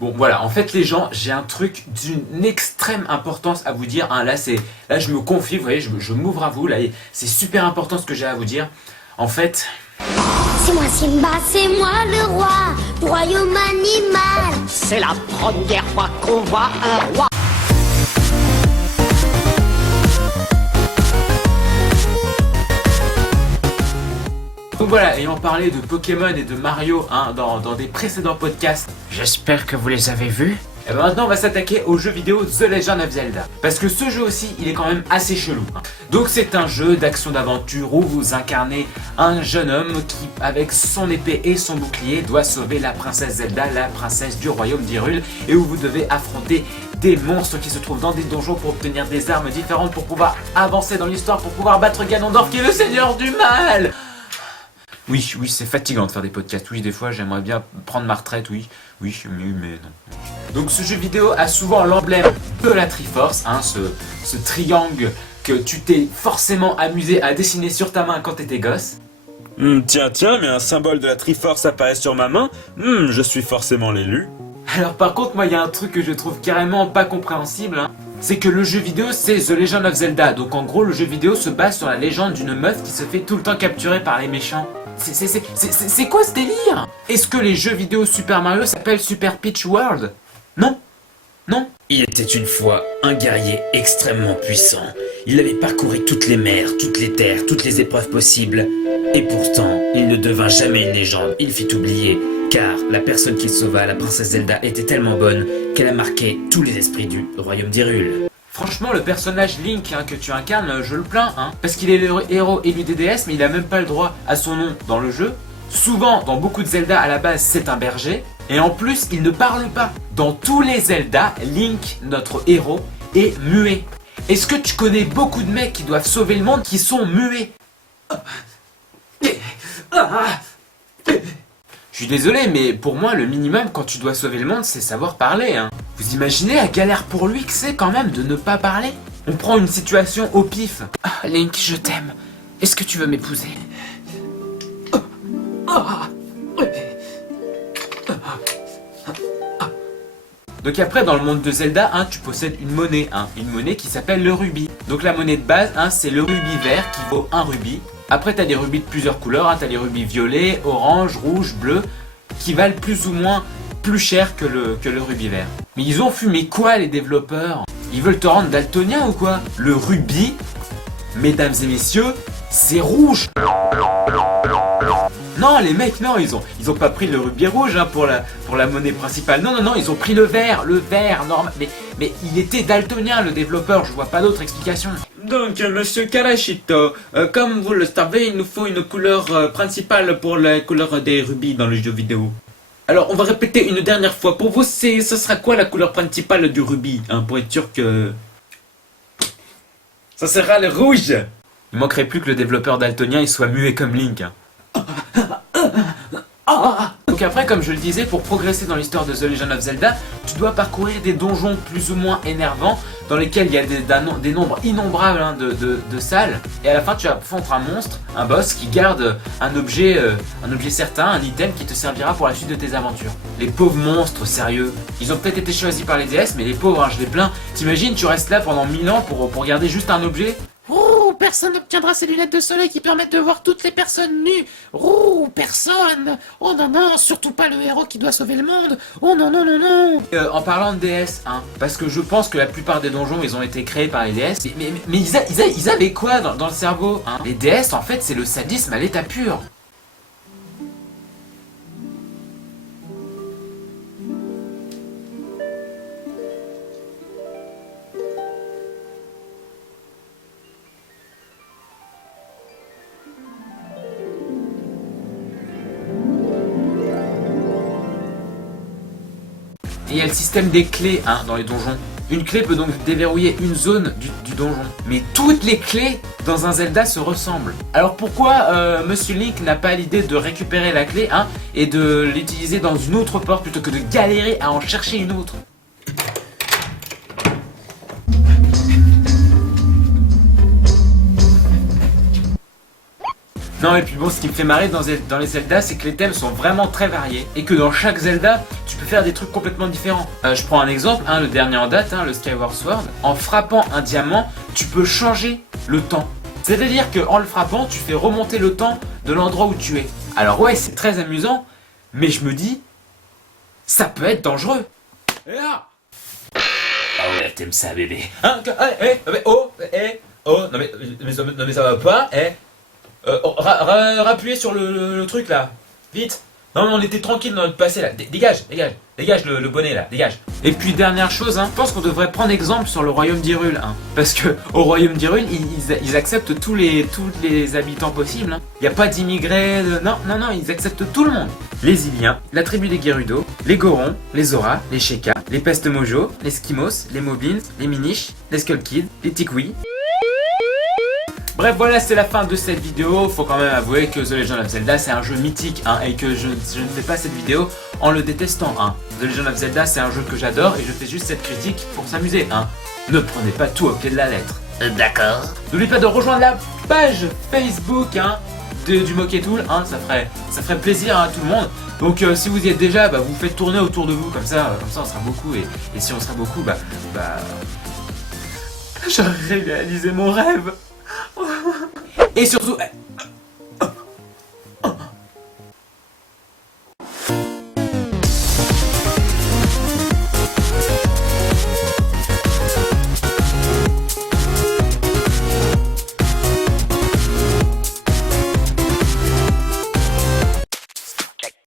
Bon voilà, en fait les gens, j'ai un truc d'une extrême importance à vous dire. Hein. Là je me confie, vous voyez, je m'ouvre à vous. Là, c'est super important ce que j'ai à vous dire. En fait, C'est moi Simba, c'est moi le roi du royaume animal. C'est la première fois qu'on voit un roi. donc voilà, ayant parlé de Pokémon et de Mario hein, dans des précédents podcasts, j'espère que vous les avez vus. Et ben maintenant on va s'attaquer au jeu vidéo The Legend of Zelda. Parce que ce jeu aussi, il est quand même assez chelou. Hein. Donc c'est un jeu d'action d'aventure où vous incarnez un jeune homme qui, avec son épée et son bouclier, doit sauver la princesse Zelda, la princesse du royaume d'Hyrule, et où vous devez affronter des monstres qui se trouvent dans des donjons pour obtenir des armes différentes, pour pouvoir avancer dans l'histoire, pour pouvoir battre Ganondorf qui est le seigneur du mal. Oui, c'est fatigant de faire des podcasts. Oui, des fois, j'aimerais bien prendre ma retraite, oui, mais non. Donc, ce jeu vidéo a souvent l'emblème de la Triforce, hein, ce triangle que tu t'es forcément amusé à dessiner sur ta main quand t'étais gosse. Tiens, mais un symbole de la Triforce apparaît sur ma main. Je suis forcément l'élu. Alors, par contre, moi, il y a un truc que je trouve carrément pas compréhensible, hein. C'est que le jeu vidéo, c'est The Legend of Zelda. Donc, en gros, le jeu vidéo se base sur la légende d'une meuf qui se fait tout le temps capturer par les méchants. C'est quoi ce délire? Est-ce que les jeux vidéo Super Mario s'appellent Super Peach World? Non. Il était une fois un guerrier extrêmement puissant. Il avait parcouru toutes les mers, toutes les terres, toutes les épreuves possibles. Et pourtant, il ne devint jamais une légende. Il fit oublier, car la personne qu'il sauva, la princesse Zelda, était tellement bonne qu'elle a marqué tous les esprits du royaume d'Hyrule. Franchement, le personnage Link hein, que tu incarnes, je le plains, hein, parce qu'il est le héros élu des DS, mais il a même pas le droit à son nom dans le jeu. Souvent, dans beaucoup de Zelda, à la base, c'est un berger. Et en plus, il ne parle pas. Dans tous les Zelda, Link, notre héros, est muet. Est-ce que tu connais beaucoup de mecs qui doivent sauver le monde qui sont muets? Je suis désolé, mais pour moi, le minimum quand tu dois sauver le monde, c'est savoir parler. Hein. Vous imaginez la galère pour lui que c'est quand même de ne pas parler? On prend une situation au pif. Link, je t'aime. Est-ce que tu veux m'épouser? Donc après, dans le monde de Zelda, hein, tu possèdes une monnaie qui s'appelle le rubis. Donc la monnaie de base, hein, c'est le rubis vert qui vaut un rubis. Après, tu as des rubis de plusieurs couleurs, hein, tu as les rubis violets, orange, rouge, bleu, qui valent plus ou moins plus cher que le rubis vert. Mais ils ont fumé quoi les développeurs? Ils veulent te rendre daltonien ou quoi? Le rubis, mesdames et messieurs, c'est rouge. Non les mecs, non, ils ont pas pris le rubis rouge hein, pour la monnaie principale. Non, ils ont pris le vert normal. Mais il était daltonien le développeur, je vois pas d'autre explication. Donc, monsieur Karashito, comme vous le savez, il nous faut une couleur principale pour la couleur des rubis dans le jeu vidéo. Alors, on va répéter une dernière fois. Pour vous, ce sera quoi la couleur principale du rubis hein, pour être sûr que... Ça sera le rouge. Il manquerait plus que le développeur daltonien il soit muet comme Link. Hein. Donc après, comme je le disais, pour progresser dans l'histoire de The Legend of Zelda, tu dois parcourir des donjons plus ou moins énervants dans lesquels il y a des nombres innombrables hein, de salles. Et à la fin, tu affrontes un monstre, un boss qui garde un objet certain, un item qui te servira pour la suite de tes aventures. Les pauvres monstres, sérieux. Ils ont peut-être été choisis par les DS, mais les pauvres, hein, je les plains. T'imagines, tu restes là pendant 1000 ans pour garder juste un objet? Ouh, personne n'obtiendra ces lunettes de soleil qui permettent de voir toutes les personnes nues. Ouh, personne. Oh non, surtout pas le héros qui doit sauver le monde. Oh non. En parlant de DS, hein, parce que je pense que la plupart des donjons, ils ont été créés par les DS. Mais ils avaient quoi dans le cerveau hein? Les DS, en fait, c'est le sadisme à l'état pur. Et il y a le système des clés hein, dans les donjons. Une clé peut donc déverrouiller une zone du donjon. Mais toutes les clés dans un Zelda se ressemblent. Alors pourquoi Monsieur Link n'a pas l'idée de récupérer la clé hein, et de l'utiliser dans une autre porte plutôt que de galérer à en chercher une autre? Non, et puis bon, ce qui me fait marrer dans les Zelda, c'est que les thèmes sont vraiment très variés et que dans chaque Zelda, tu peux faire des trucs complètement différents. Je prends un exemple, le dernier en date, le Skyward Sword. En frappant un diamant, tu peux changer le temps. C'est-à-dire qu'en le frappant, tu fais remonter le temps de l'endroit où tu es. Alors ouais, c'est très amusant, mais je me dis, ça peut être dangereux. Et là, Ah ouais, t'aimes ça, bébé. non mais ça va pas, rappuyez sur le truc là, vite. Non mais on était tranquille dans notre passé là, dégage le bonnet là, dégage. Et puis dernière chose, je pense qu'on devrait prendre exemple sur le royaume d'Hyrule, parce que au royaume d'Hyrule, ils acceptent tous les habitants possibles. Il n'y a pas d'immigrés, non, ils acceptent tout le monde. Les Iliens, la tribu des Gerudo, les Gorons, les Zora, les Sheikah, les Peste Mojo, les Skimos, les Moblins, les Minish, les Skull Kids, les Tikwi. Bref, voilà, c'est la fin de cette vidéo. Faut quand même avouer que The Legend of Zelda c'est un jeu mythique, et que je ne fais pas cette vidéo en le détestant. The Legend of Zelda c'est un jeu que j'adore et je fais juste cette critique pour s'amuser. Ne prenez pas tout au pied de la lettre. D'accord. N'oubliez pas de rejoindre la page Facebook du Moquet Tool, ça ferait plaisir à tout le monde. Donc si vous y êtes déjà, vous faites tourner autour de vous, comme ça on sera beaucoup, et si on sera beaucoup, j'aurai réalisé mon rêve. Et surtout,